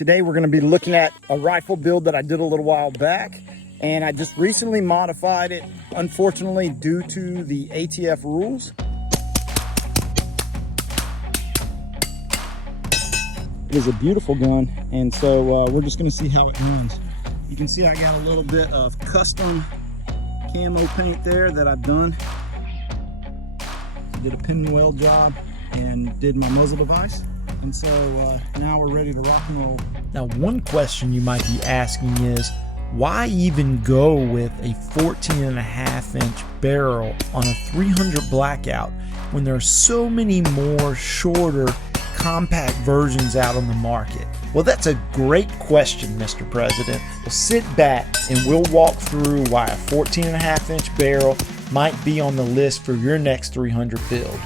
Today we're going to be looking at a rifle build that I did a little while back, and I just recently modified it, unfortunately due to the ATF rules. It is a beautiful gun, and so we're just going to see how it runs. You can see I got a little bit of custom camo paint there that I've done. I did a pin and weld job and did my muzzle device. And so now we're ready to rock and roll. Now, one question you might be asking is, why even go with a 14.5-inch barrel on a 300 Blackout when there are so many more shorter, compact versions out on the market? Well, that's a great question, Mr. President. Well, sit back and we'll walk through why a 14.5-inch barrel might be on the list for your next 300 build.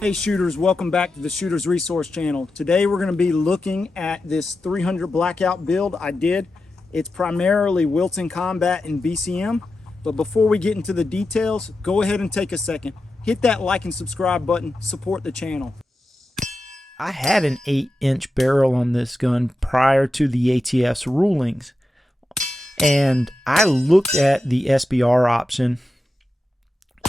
Hey shooters, welcome back to the Shooters Resource Channel. Today we're going to be looking at this 300 Blackout build I did. It's primarily Wilson Combat and BCM, but before we get into the details, go ahead and take a second. Hit that like and subscribe button, support the channel. I had an 8-inch barrel on this gun prior to the ATF's rulings, and I looked at the SBR option,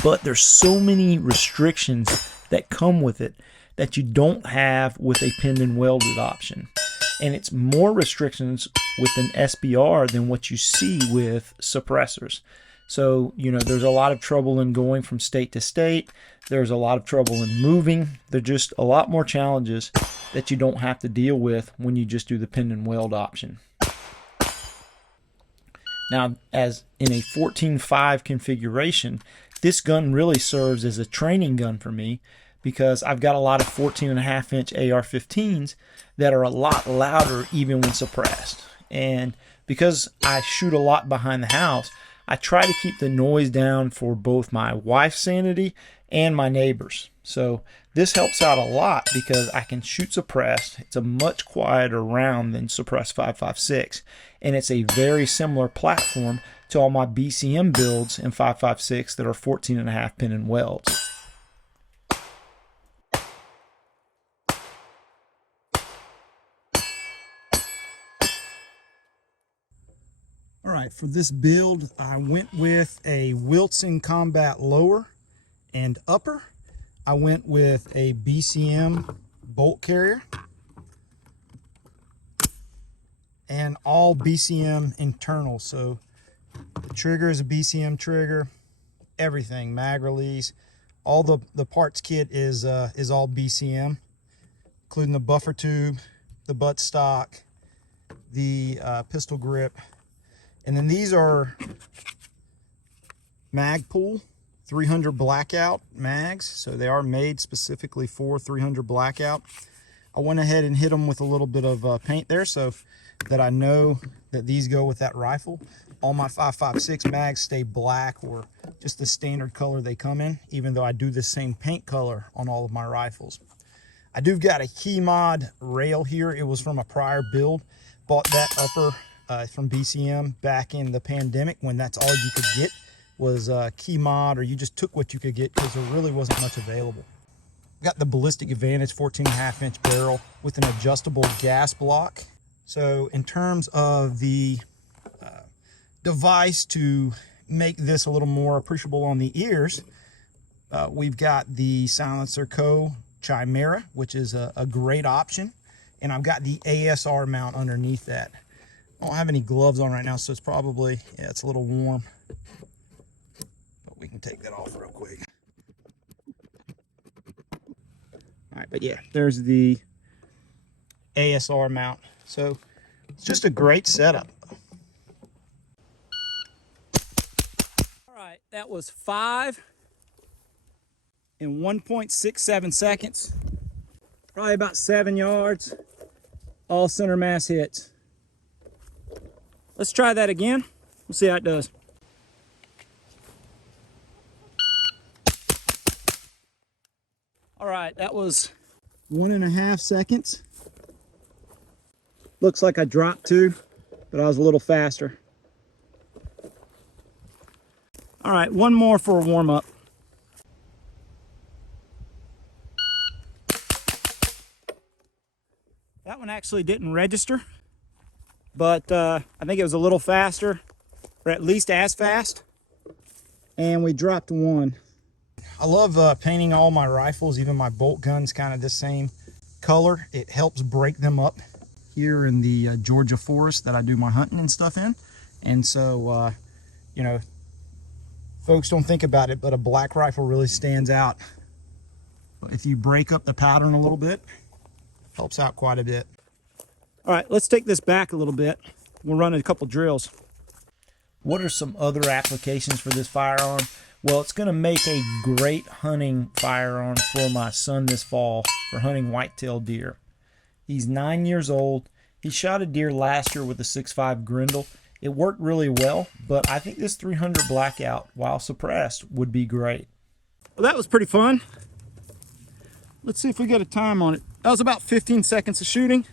but there's so many restrictions that come with it that you don't have with a pinned and welded option. And it's more restrictions with an SBR than what you see with suppressors. So, you know, there's a lot of trouble in going from state to state. There's a lot of trouble in moving. There's just a lot more challenges that you don't have to deal with when you just do the pinned and weld option. Now, as in a 14.5 configuration, this gun really serves as a training gun for me because I've got a lot of 14.5-inch AR-15s that are a lot louder even when suppressed. And because I shoot a lot behind the house, I try to keep the noise down for both my wife's sanity and my neighbors. So this helps out a lot because I can shoot suppressed. It's a much quieter round than suppressed 5.56, and it's a very similar platform to all my BCM builds in 5.56 that are 14.5 pin and welds. All right, for this build, I went with a Wilson Combat lower and upper. I went with a BCM bolt carrier and all BCM internal. So the trigger is a BCM trigger, everything, mag release, all the parts kit is all BCM, including the buffer tube, the butt stock, the pistol grip. And then these are Magpul 300 Blackout mags. So they are made specifically for 300 Blackout. I went ahead and hit them with a little bit of paint there so that I know that these go with that rifle. All my 5.56 mags stay black or just the standard color they come in, even though I do the same paint color on all of my rifles. I do got a key mod rail here. It was from a prior build. Bought that upper from BCM back in the pandemic when that's all you could get was key mod, or you just took what you could get because there really wasn't much available. Got the Ballistic Advantage 14.5-inch barrel with an adjustable gas block. So in terms of the device to make this a little more appreciable on the ears, we've got the Silencer Co. Chimera, which is a great option. And I've got the ASR mount underneath that. I don't have any gloves on right now, so it's probably, yeah, it's a little warm. But we can take that off real quick. All right, but yeah, there's the ASR mount. So it's just a great setup. All right, that was 5 in 1.67 seconds. Probably about 7 yards. All center mass hits. Let's try that again. We'll see how it does. All right, that was 1.5 seconds. Looks like I dropped 2, but I was a little faster. All right, one more for a warm up. That one actually didn't register, but I think it was a little faster, or at least as fast. And we dropped one. I love painting all my rifles, even my bolt guns, kind of the same color. It helps break them up here in the Georgia forest that I do my hunting and stuff in. And so, you know, folks don't think about it, but a black rifle really stands out. If you break up the pattern a little bit, helps out quite a bit. All right, let's take this back a little bit. We'll run a couple drills. What are some other applications for this firearm? Well, it's going to make a great hunting firearm for my son this fall for hunting whitetail deer. He's 9 years old. He shot a deer last year with a 6.5 Grendel. It worked really well, but I think this 300 Blackout, while suppressed, would be great. Well, that was pretty fun. Let's see if we get a time on it. That was about 15 seconds of shooting.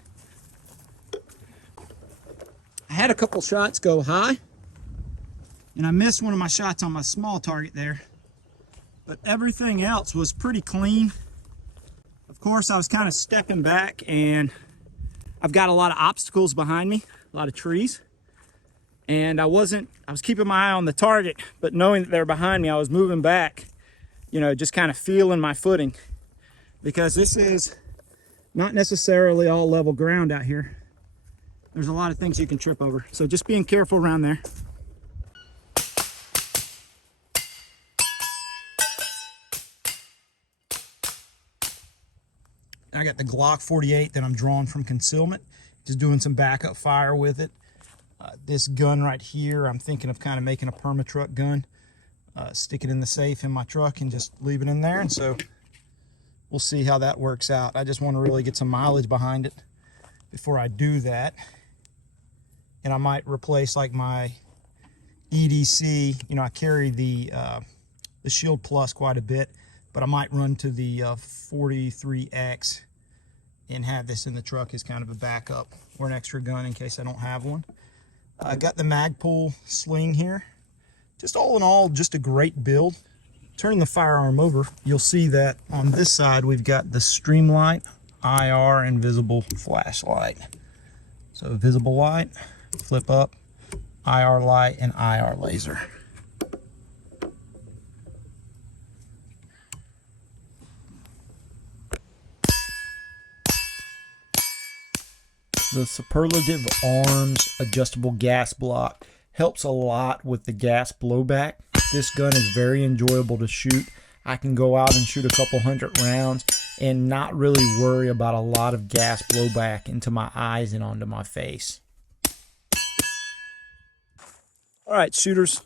I had a couple shots go high, and I missed one of my shots on my small target there, but everything else was pretty clean. Of course, I was kind of stepping back, and I've got a lot of obstacles behind me, a lot of trees, and I was keeping my eye on the target, but knowing that they're behind me, I was moving back, you know, just kind of feeling my footing, because this is not necessarily all level ground out here. There's a lot of things you can trip over, so just being careful around there. I got the Glock 48 that I'm drawing from concealment, just doing some backup fire with it. This gun right here, I'm thinking of kind of making a perma truck gun, stick it in the safe in my truck and just leave it in there. And so we'll see how that works out. I just want to really get some mileage behind it before I do that. And I might replace like my EDC. You know, I carry the Shield Plus quite a bit, but I might run to the 43X and have this in the truck as kind of a backup or an extra gun in case I don't have one. I got the Magpul sling here. Just all in all, just a great build. Turning the firearm over, you'll see that on this side we've got the Streamlight IR and visible flashlight. So visible light, flip up, IR light, and IR laser. The Superlative Arms adjustable gas block helps a lot with the gas blowback. This gun is very enjoyable to shoot. I can go out and shoot a couple hundred rounds and not really worry about a lot of gas blowback into my eyes and onto my face. All right, shooters.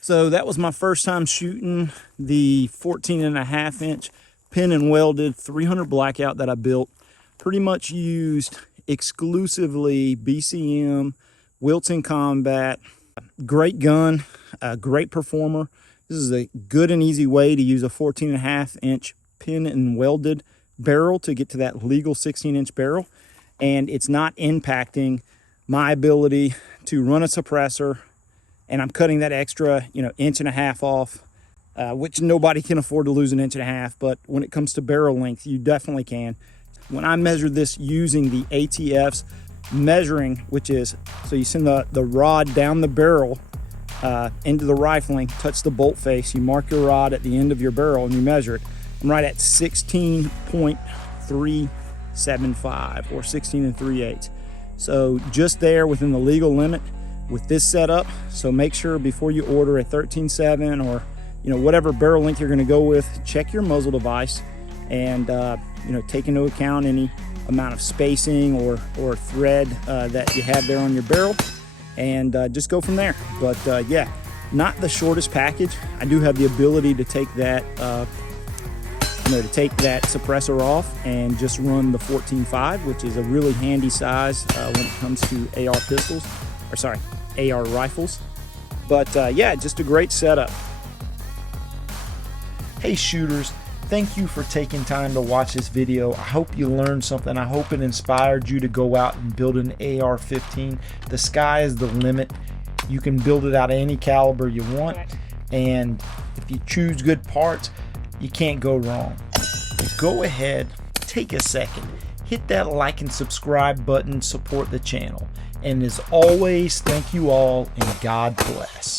So that was my first time shooting the 14.5-inch pin and welded 300 Blackout that I built. Pretty much used exclusively BCM, Wilson Combat. Great gun, great performer. This is a good and easy way to use a 14.5-inch pin and welded barrel to get to that legal 16-inch barrel. And it's not impacting my ability to run a suppressor. And I'm cutting that extra, you know, 1.5 inches off. Which nobody can afford to lose 1.5 inches, but when it comes to barrel length, you definitely can. When I measured this using the ATF's measuring, which is, so you send the rod down the barrel into the rifling, touch the bolt face, you mark your rod at the end of your barrel and you measure it. I'm right at 16.375 or 16 3/8. So just there within the legal limit with this setup. So make sure before you order a 13.7 or whatever barrel length you're going to go with, check your muzzle device and take into account any amount of spacing or thread that you have there on your barrel, and just go from there. But yeah, not the shortest package. I do have the ability to take that suppressor off and just run the 14.5, which is a really handy size when it comes to AR rifles. But yeah, just a great setup. Hey shooters, thank you for taking time to watch this video. I hope you learned something. I hope it inspired you to go out and build an AR-15. The sky is the limit. You can build it out of any caliber you want, and if you choose good parts, you can't go wrong. Go ahead take a second, hit that like and subscribe button, support the channel. And as always, thank you all and God bless.